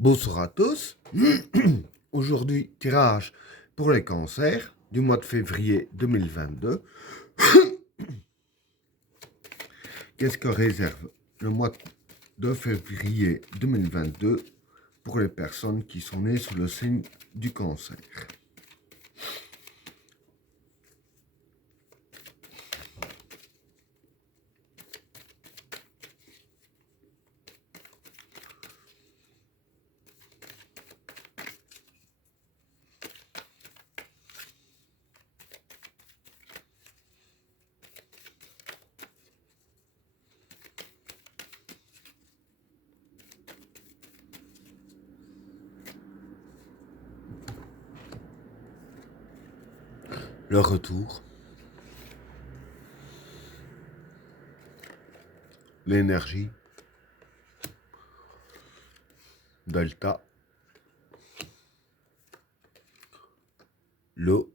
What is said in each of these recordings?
Bonsoir à tous. Aujourd'hui, tirage pour les cancers du mois de février 2022. Qu'est-ce que réserve le mois de février 2022 pour les personnes qui sont nées sous le signe du cancer? Le retour, l'énergie, delta, l'eau,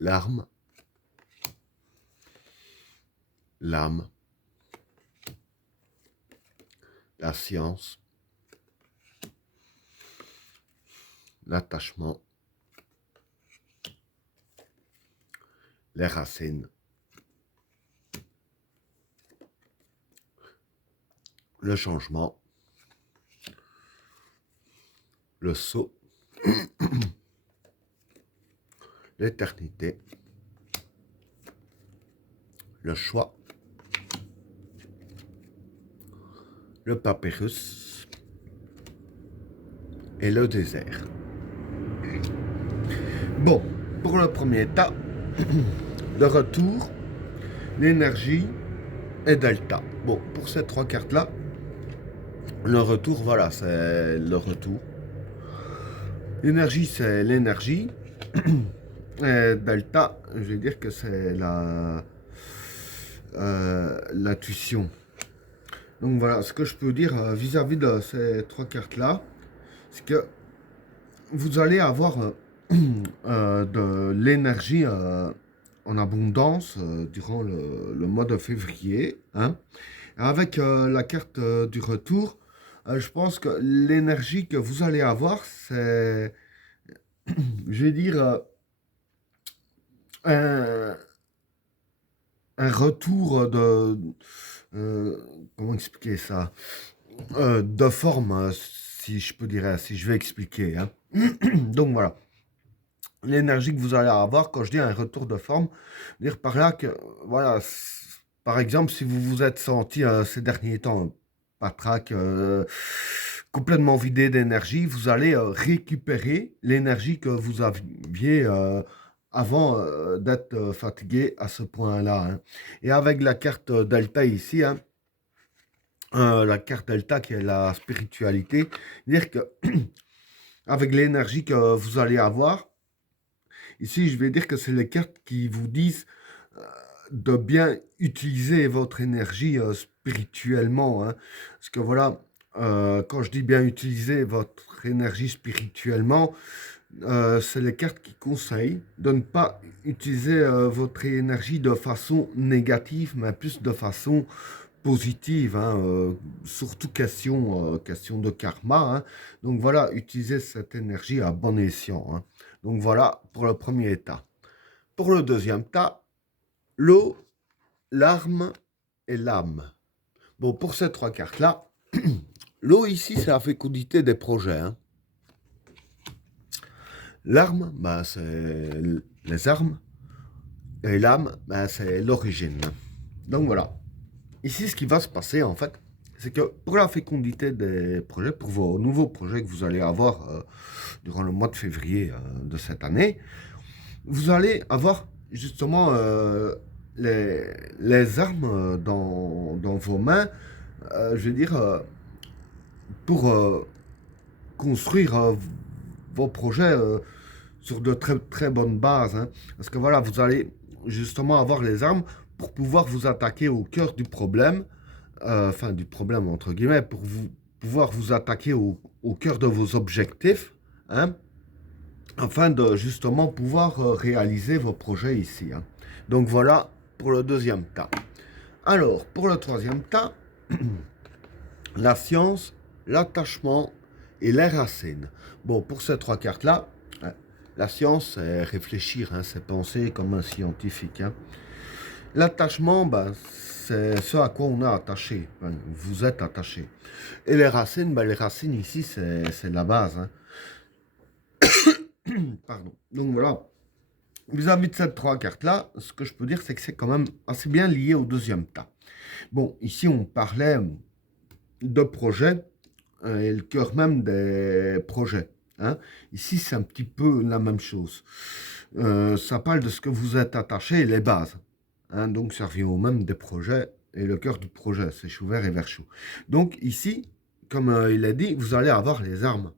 l'arme, l'âme, la science, l'attachement, les racines, le changement, le sceau, l'éternité, le choix, le papyrus et le désert. Bon, pour le premier état, le retour, l'énergie et delta. Bon, pour ces trois cartes-là, le retour, voilà, c'est le retour. L'énergie, c'est l'énergie. Et delta, je vais dire que c'est l'intuition. Donc voilà, ce que je peux dire vis-à-vis de ces trois cartes-là, c'est que vous allez avoir de l'énergie en abondance durant le mois de février. Hein. Avec la carte du retour, je pense que l'énergie que vous allez avoir, c'est, je vais dire, un, un retour de... comment expliquer ça? De forme, si je peux dire, si je vais expliquer. Hein. Donc voilà. L'énergie que vous allez avoir, quand je dis un retour de forme, dire par là que, voilà, par exemple, si vous vous êtes senti ces derniers temps patraque, complètement vidé d'énergie, vous allez récupérer l'énergie que vous aviez avant d'être fatigué à ce point-là. Hein. Et avec la carte Delta ici, hein, la carte Delta qui est la spiritualité, dire que avec l'énergie que vous allez avoir, ici, je vais dire que c'est les cartes qui vous disent de bien utiliser votre énergie spirituellement. Hein. Parce que voilà, quand je dis bien utiliser votre énergie spirituellement, c'est les cartes qui conseillent de ne pas utiliser votre énergie de façon négative, mais plus de façon positive, hein, surtout question de karma. Hein. Donc voilà, utilisez cette énergie à bon escient. Hein. Donc voilà pour le premier état. Pour le deuxième état, l'eau, l'arme et l'âme. Bon, pour ces trois cartes-là, l'eau ici, c'est la fécondité des projets. Hein. L'arme, bah, c'est les armes. Et l'âme, bah, c'est l'origine. Donc voilà. Ici, ce qui va se passer, en fait, c'est que pour la fécondité des projets, pour vos nouveaux projets que vous allez avoir durant le mois de février de cette année, vous allez avoir justement les armes dans vos mains, je veux dire, pour construire vos projets sur de très, très bonnes bases. Hein. Parce que voilà, vous allez justement avoir les armes pour pouvoir vous attaquer au cœur du problème, enfin du problème entre guillemets, pour vous, pouvoir vous attaquer au cœur de vos objectifs, hein, afin de justement pouvoir réaliser vos projets ici. Hein. Donc voilà pour le deuxième tas. Alors, pour le troisième tas, la science, l'attachement et les racines. Bon, pour ces trois cartes-là, la science, c'est réfléchir, hein, c'est penser comme un scientifique. Hein. L'attachement, ben, c'est ce à quoi on est attaché. Ben, vous êtes attaché. Et les racines ici, c'est la base. Hein. Pardon. Donc voilà. Vis-à-vis de ces trois cartes-là, ce que je peux dire, c'est que c'est quand même assez bien lié au deuxième tas. Bon, ici, on parlait de projets et le cœur même des projets. Hein. Ici, c'est un petit peu la même chose. Ça parle de ce que vous êtes attaché et les bases. Hein. Donc, ça revient au même des projets et le cœur du projet, c'est chou vert et vert chaud. Donc, ici, comme il a dit, vous allez avoir les armes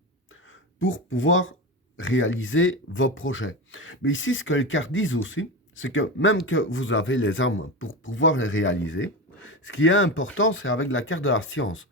pour pouvoir réaliser vos projets. Mais ici, ce que les cartes disent aussi, c'est que même que vous avez les armes pour pouvoir les réaliser, ce qui est important, c'est avec la carte de la science.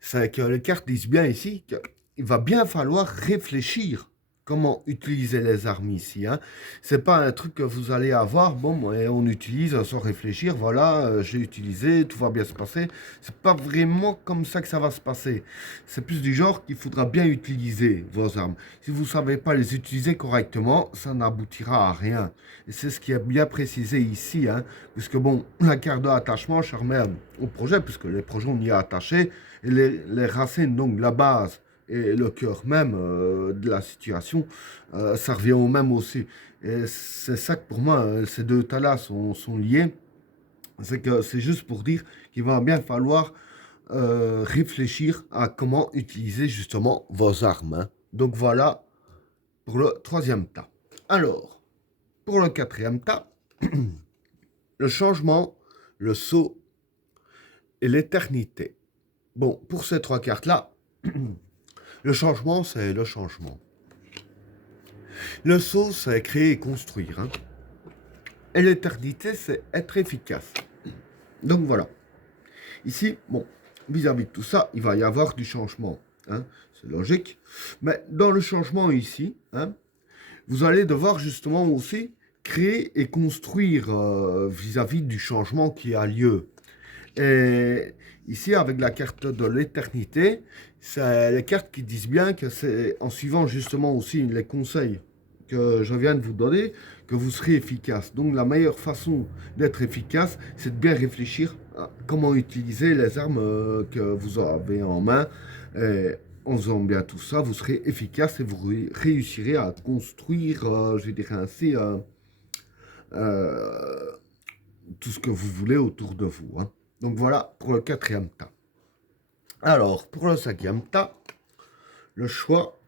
C'est que les cartes disent bien ici qu'il va bien falloir réfléchir comment utiliser les armes ici. Hein. C'est pas un truc que vous allez avoir, bon, et on utilise sans réfléchir, voilà, j'ai utilisé, tout va bien se passer. C'est pas vraiment comme ça que ça va se passer. C'est plus du genre qu'il faudra bien utiliser vos armes. Si vous ne savez pas les utiliser correctement, ça n'aboutira à rien. Et c'est ce qui est bien précisé ici, hein, puisque bon, la carte d'attachement, je remets au projet, puisque les projets, on y est attaché, et les racines, donc la base, et le cœur même de la situation, ça revient au même aussi. Et c'est ça que pour moi, ces deux tas-là sont liés. C'est que c'est juste pour dire qu'il va bien falloir réfléchir à comment utiliser justement vos armes. Hein. Donc voilà pour le troisième tas. Alors, pour le quatrième tas, le changement, le saut et l'éternité. Bon, pour ces trois cartes-là, le changement, c'est le changement. Le saut, c'est créer et construire. Hein. Et l'éternité, c'est être efficace. Donc voilà. Ici, bon, vis-à-vis de tout ça, il va y avoir du changement. Hein. C'est logique. Mais dans le changement ici, hein, vous allez devoir justement aussi créer et construire vis-à-vis du changement qui a lieu. Et ici, avec la carte de l'éternité, c'est les cartes qui disent bien que c'est en suivant justement aussi les conseils que je viens de vous donner que vous serez efficace. Donc la meilleure façon d'être efficace, c'est de bien réfléchir à comment utiliser les armes que vous avez en main. Et en faisant bien tout ça, vous serez efficace et vous réussirez à construire, je dirais ainsi, euh, tout ce que vous voulez autour de vous. Hein. Donc voilà pour le quatrième tas. Alors, pour le cinquième tas, le choix,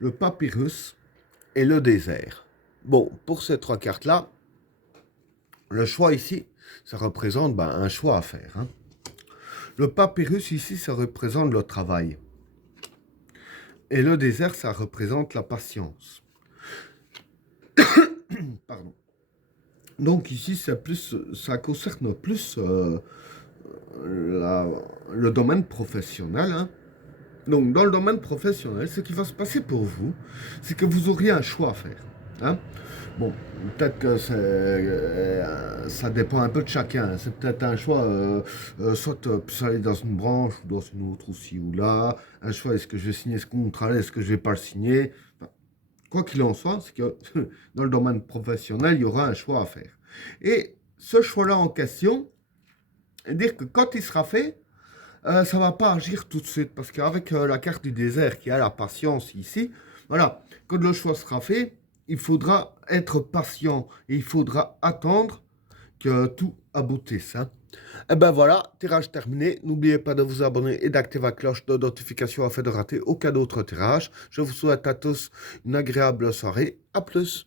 le papyrus et le désert. Bon, pour ces trois cartes-là, le choix ici, ça représente un choix à faire. Hein. Le papyrus ici, ça représente le travail. Et le désert, ça représente la patience. Pardon. Donc ici, ça concerne plus le domaine professionnel. Hein. Donc, dans le domaine professionnel, ce qui va se passer pour vous, c'est que vous auriez un choix à faire. Hein. Bon, peut-être que ça dépend un peu de chacun. C'est peut-être un choix, soit plus aller dans une branche ou dans une autre aussi ou là. Un choix, est-ce que je vais signer ce contrat-là, est-ce que je vais pas le signer. Enfin, quoi qu'il en soit, c'est que dans le domaine professionnel, il y aura un choix à faire. Et ce choix-là en question, dire que quand il sera fait, ça ne va pas agir tout de suite parce qu'avec la carte du désert qui a la patience ici, voilà, quand le choix sera fait, il faudra être patient et il faudra attendre que tout aboutisse. Hein. Et ben voilà, tirage terminé. N'oubliez pas de vous abonner et d'activer la cloche de notification afin de rater aucun autre tirage. Je vous souhaite à tous une agréable soirée. À plus.